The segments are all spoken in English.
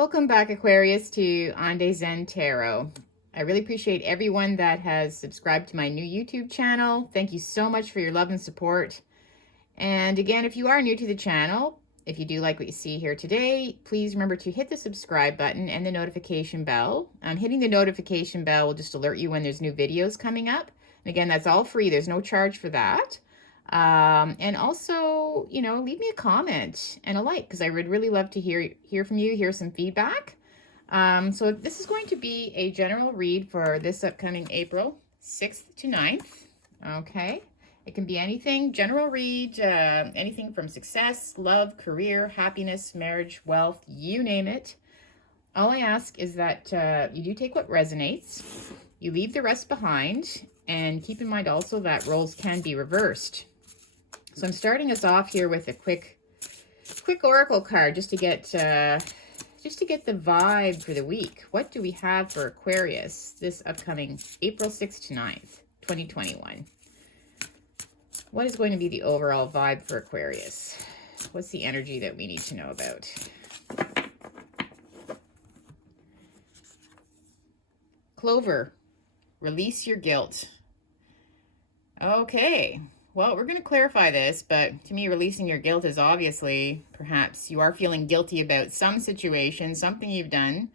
Welcome back, Aquarius, to Ande Zen Tarot. I really appreciate everyone that has subscribed to my new YouTube channel. Thank you so much for your love and support. And again, if you are new to the channel, if you do like what you see here today, please remember to hit the subscribe button and the notification bell. Hitting the notification bell will just alert you when there's new videos coming up. And again, that's all free. There's no charge for that. And also, leave me a comment and a like, because I would really love to hear from you, hear some feedback. So this is going to be a general read for this upcoming April 6th to 9th. Okay. It can be anything, general read, anything from success, love, career, happiness, marriage, wealth, you name it. All I ask is that you do take what resonates, you leave the rest behind, and keep in mind also that roles can be reversed. So I'm starting us off here with a quick oracle card just to get the vibe for the week. What do we have for Aquarius this upcoming April 6th to 9th, 2021? What is going to be the overall vibe for Aquarius? What's the energy that we need to know about? Clover, release your guilt. Okay, well, we're going to clarify this, but to me, releasing your guilt is obviously, perhaps you are feeling guilty about some situation, something you've done.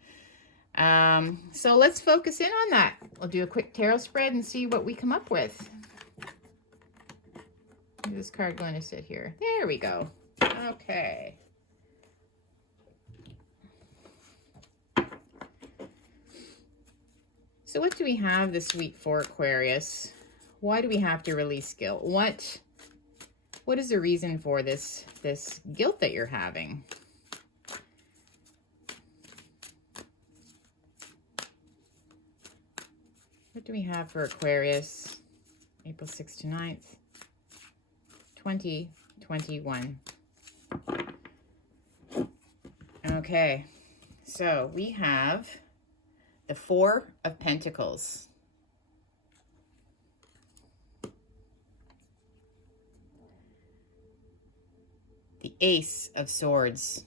So let's focus in on that. We'll do a quick tarot spread and see what we come up with. Is this card going to sit here? There we go. Okay. So what do we have this week for Aquarius? Why do we have to release guilt? What is the reason for this guilt that you're having? What do we have for Aquarius? April 6th to 9th, 2021. Okay, so we have the Four of Pentacles. The Ace of Swords.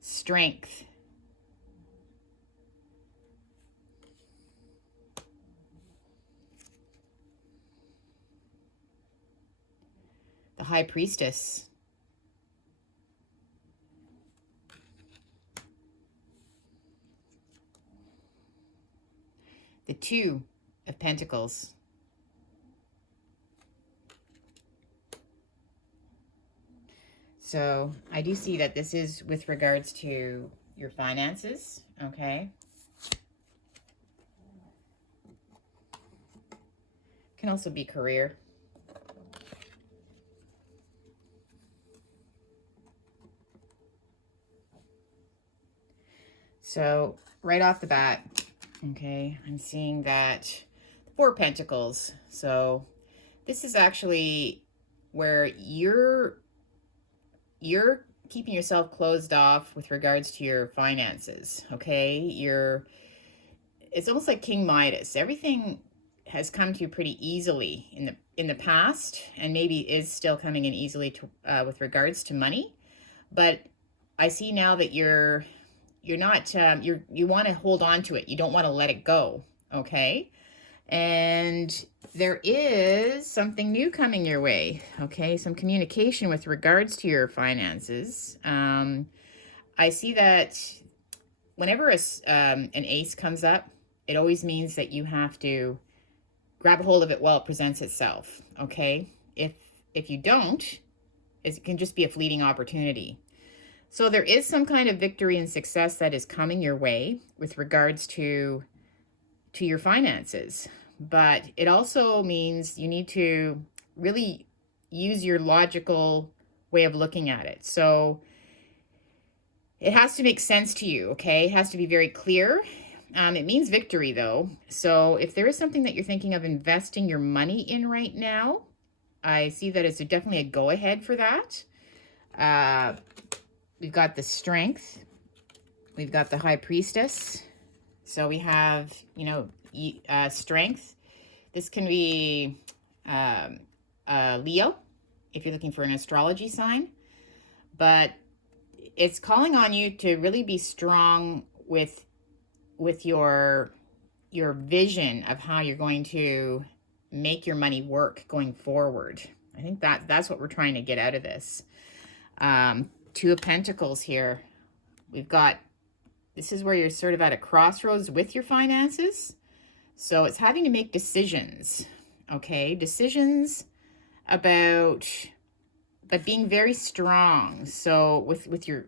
Strength. The High Priestess. The Two of Pentacles. So I do see that this is with regards to your finances, okay? Can also be career. So right off the bat, okay, I'm seeing that Four of Pentacles. So this is actually where you're keeping yourself closed off with regards to your finances, okay? It's almost like King Midas. Everything has come to you pretty easily in the past, and maybe is still coming in easily to with regards to money. But I see now that you want to hold on to it. You don't want to let it go, okay? And there is something new coming your way, okay? Some communication with regards to your finances. I see that whenever an ace comes up, it always means that you have to grab a hold of it while it presents itself, okay? If you don't, it can just be a fleeting opportunity. So there is some kind of victory and success that is coming your way with regards to your finances. But it also means you need to really use your logical way of looking at it. So it has to make sense to you, okay? It has to be very clear. It means victory, though. So if there is something that you're thinking of investing your money in right now, I see that it's definitely a go-ahead for that. We've got the Strength. We've got the High Priestess. So we have, Strength. This can be Leo, if you're looking for an astrology sign. But it's calling on you to really be strong with your vision of how you're going to make your money work going forward. I think that's what we're trying to get out of this. Two of Pentacles here. We've got, this is where you're sort of at a crossroads with your finances. So it's having to make decisions, okay? Decisions about, but being very strong. So with your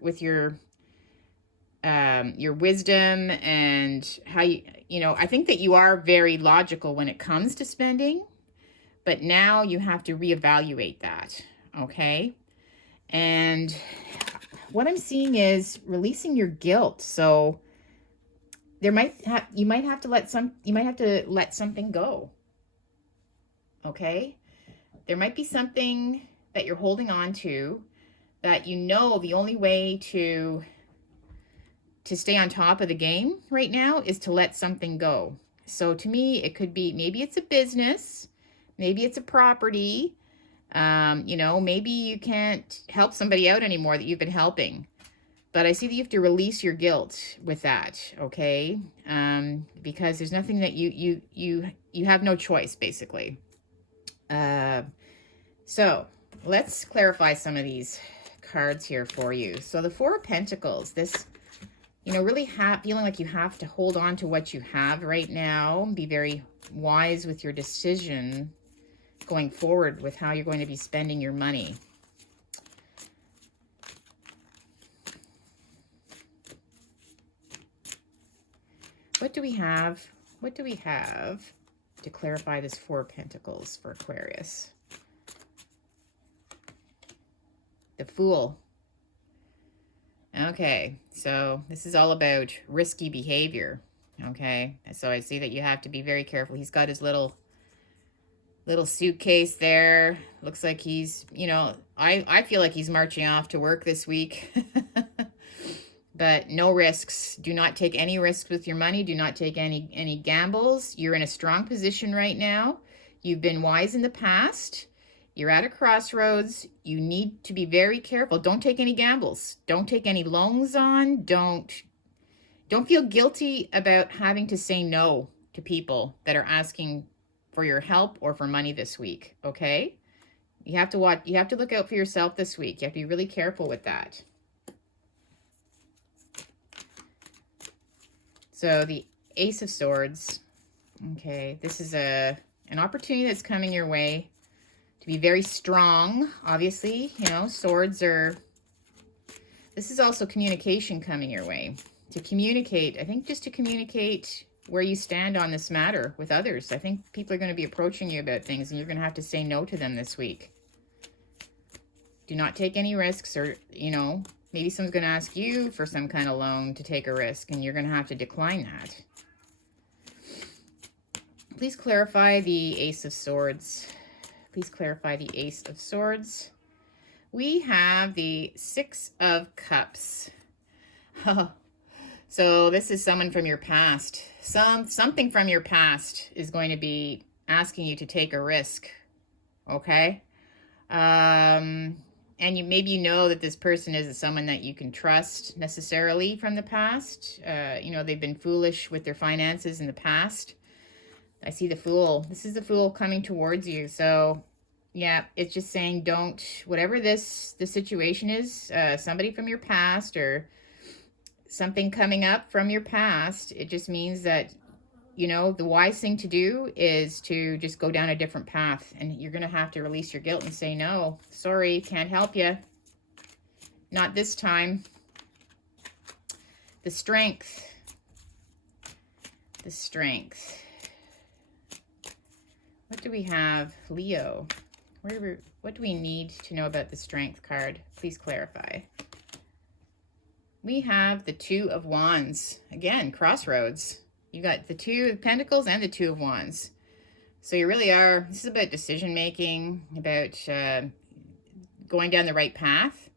wisdom and how you know, I think that you are very logical when it comes to spending, but now you have to reevaluate that, okay? And what I'm seeing is releasing your guilt. So you might have to let something go. Okay? There might be something that you're holding on to that you know the only way to stay on top of the game right now is to let something go. So to me, it could be, maybe it's a business, maybe it's a property, you know, maybe you can't help somebody out anymore that you've been helping. But I see that you have to release your guilt with that, okay? Because there's nothing that you have no choice, basically. So let's clarify some of these cards here for you. So the Four of Pentacles, this, you know, really feeling like you have to hold on to what you have right now. Be very wise with your decision going forward with how you're going to be spending your money. What do we have? What do we have to clarify this Four of Pentacles for Aquarius? The Fool. Okay, so this is all about risky behavior, okay? So I see that you have to be very careful. He's got his little suitcase there. Looks like he's, you know, I feel like he's marching off to work this week. But no risks. Do not take any risks with your money. Do not take any gambles. You're in a strong position right now. You've been wise in the past. You're at a crossroads. You need to be very careful. Don't take any gambles. Don't take any loans on. Don't feel guilty about having to say no to people that are asking for your help or for money this week, okay? You have to watch, you have to look out for yourself this week. You have to be really careful with that. So the Ace of Swords, okay, this is an opportunity that's coming your way to be very strong. Obviously, you know, swords are, this is also communication coming your way. To communicate, I think just to communicate where you stand on this matter with others. I think people are going to be approaching you about things and you're going to have to say no to them this week. Do not take any risks, or, you know, maybe someone's going to ask you for some kind of loan to take a risk and you're going to have to decline that. Please clarify the Ace of Swords. Please clarify the Ace of Swords. We have the Six of Cups. So this is someone from your past. Something from your past is going to be asking you to take a risk. Okay? And maybe you know that this person isn't someone that you can trust necessarily from the past. You know, they've been foolish with their finances in the past. I see the Fool. This is the Fool coming towards you. So, yeah, it's just saying don't, whatever the situation is, somebody from your past or something coming up from your past, it just means that, you know, the wise thing to do is to just go down a different path. And you're going to have to release your guilt and say, no, sorry, can't help you. Not this time. The Strength. The Strength. What do we have? Leo. What do we need to know about the Strength card? Please clarify. We have the Two of Wands. Again, crossroads. You got the Two of Pentacles and the Two of Wands. So you really are, this is about decision making, about going down the right path.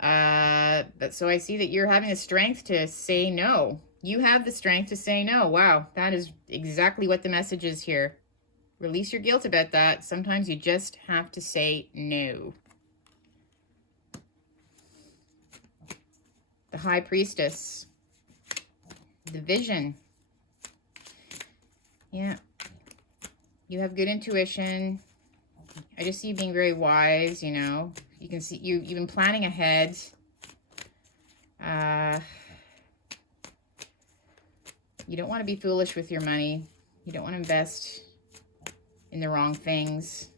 But so I see that you're having the strength to say no. You have the strength to say no. Wow, that is exactly what the message is here. Release your guilt about that. Sometimes you just have to say no. The High Priestess. The Vision. Yeah. You have good intuition. I just see you being very wise, you know. You can see you've been planning ahead. You don't want to be foolish with your money. You don't want to invest in the wrong things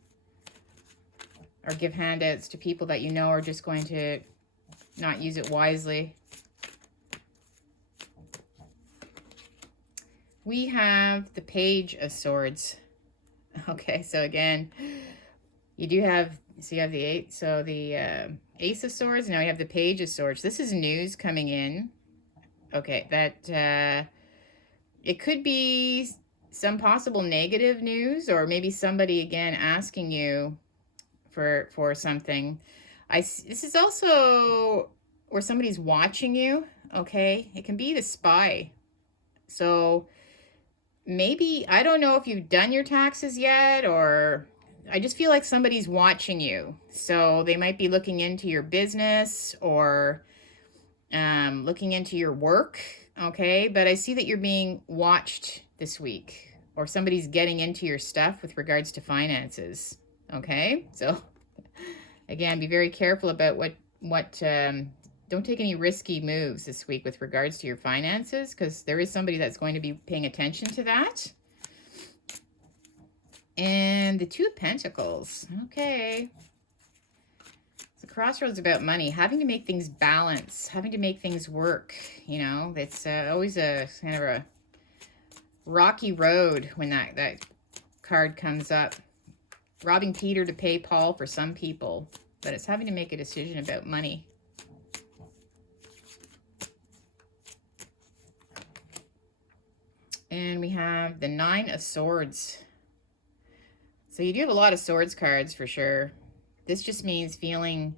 or give handouts to people that you know are just going to not use it wisely. We have the Page of Swords. Okay, so again, you do have, so you have the eight, so the Ace of Swords, now you have the Page of Swords. This is news coming in. Okay, that it could be some possible negative news, or maybe somebody again asking you for something. This is also where somebody's watching you. Okay, it can be the spy. So maybe, I don't know if you've done your taxes yet, or I just feel like somebody's watching you. So they might be looking into your business or looking into your work. Okay, but I see that you're being watched this week, or somebody's getting into your stuff with regards to finances. Okay, so again, be very careful about what don't take any risky moves this week with regards to your finances, because there is somebody that's going to be paying attention to that. And the Two of Pentacles. Okay. The crossroads about money, having to make things balance, having to make things work. You know, it's always a kind of a rocky road when that card comes up. Robbing Peter to pay Paul for some people, but it's having to make a decision about money. And we have the Nine of Swords. So you do have a lot of swords cards for sure. This just means feeling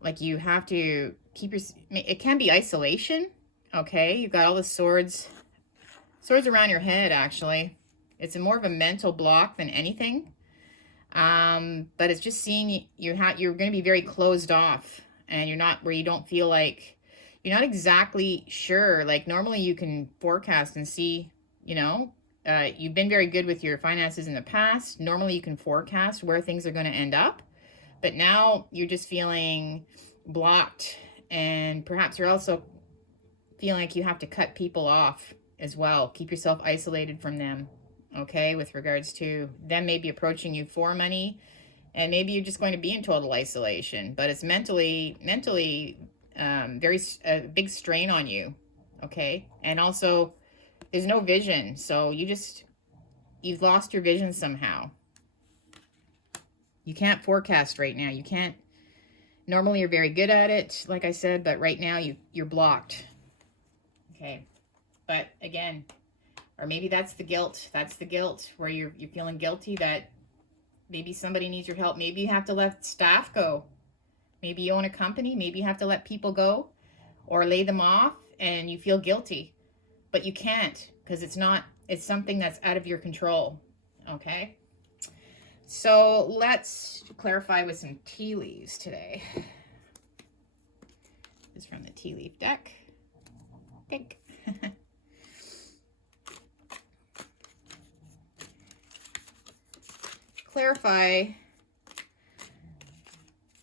like you have to keep your, it can be isolation. Okay, you've got all the swords around your head, actually. It's more of a mental block than anything. But it's just seeing you're going to be very closed off, and you're not, where you don't feel like, you're not exactly sure. Like normally you can forecast and see, you know, you've been very good with your finances in the past. Normally you can forecast where things are going to end up, but now you're just feeling blocked, and perhaps you're also feeling like you have to cut people off as well. Keep yourself isolated from them. Okay, with regards to them maybe approaching you for money, and maybe you're just going to be in total isolation, but it's mentally very big strain on you. Okay, and also there's no vision, so you've lost your vision somehow. You can't forecast right now. You can't, normally you're very good at it, like I said, but right now you're blocked. Okay, but again, or maybe that's the guilt. That's the guilt where you're feeling guilty that maybe somebody needs your help. Maybe you have to let staff go. Maybe you own a company. Maybe you have to let people go or lay them off, and you feel guilty, but you can't, because it's something that's out of your control. Okay. So let's clarify with some tea leaves today. This is from the tea leaf deck. Pink. Clarify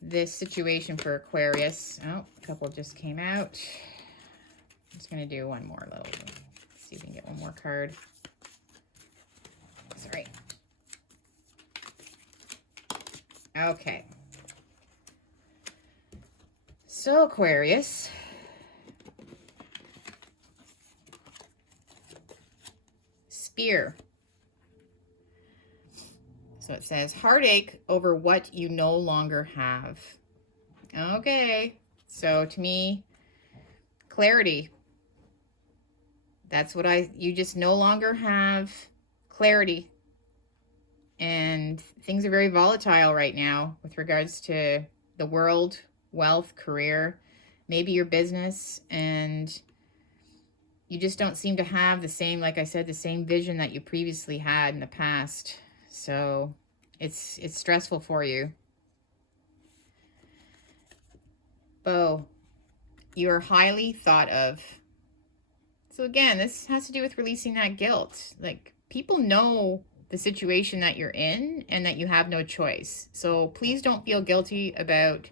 this situation for Aquarius. Oh, a couple just came out. I'm just going to do one more little, see if we can get one more card. Sorry. Okay. So Aquarius, Spear. So it says, heartache over what you no longer have. Okay. So to me, clarity. That's what you just no longer have clarity. And things are very volatile right now with regards to the world, wealth, career, maybe your business. And you just don't seem to have the same, like I said, the same vision that you previously had in the past. So it's stressful for you. Beau, you are highly thought of. So again, this has to do with releasing that guilt. Like, people know the situation that you're in and that you have no choice. So please don't feel guilty about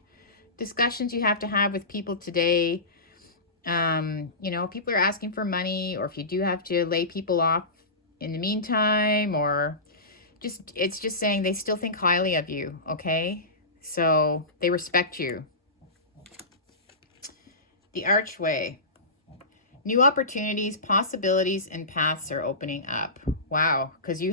discussions you have to have with people today. You know, people are asking for money, or if you do have to lay people off in the meantime, or just, it's just saying they still think highly of you, okay? So they respect you. The Archway. New opportunities, possibilities, and paths are opening up. Wow, because you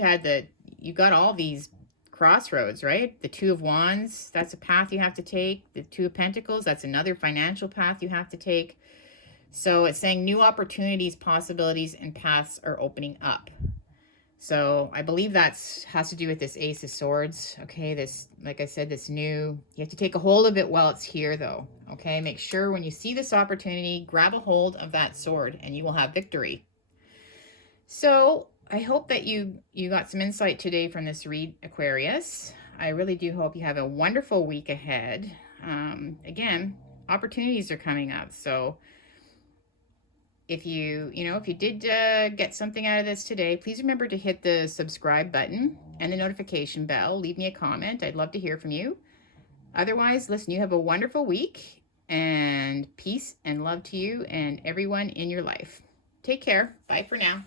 got all these crossroads, right? The Two of Wands, that's a path you have to take. The Two of Pentacles, that's another financial path you have to take. So it's saying new opportunities, possibilities, and paths are opening up. So I believe that's has to do with this Ace of Swords. Okay, this, like I said, this new, you have to take a hold of it while it's here though. Okay, make sure when you see this opportunity, grab a hold of that sword and you will have victory. So I hope that you got some insight today from this read, Aquarius. I really do hope you have a wonderful week ahead. Again, opportunities are coming up. So if if you did get something out of this today, please remember to hit the subscribe button and the notification bell. Leave me a comment. I'd love to hear from you. Otherwise, listen, you have a wonderful week, and peace and love to you and everyone in your life. Take care. Bye for now.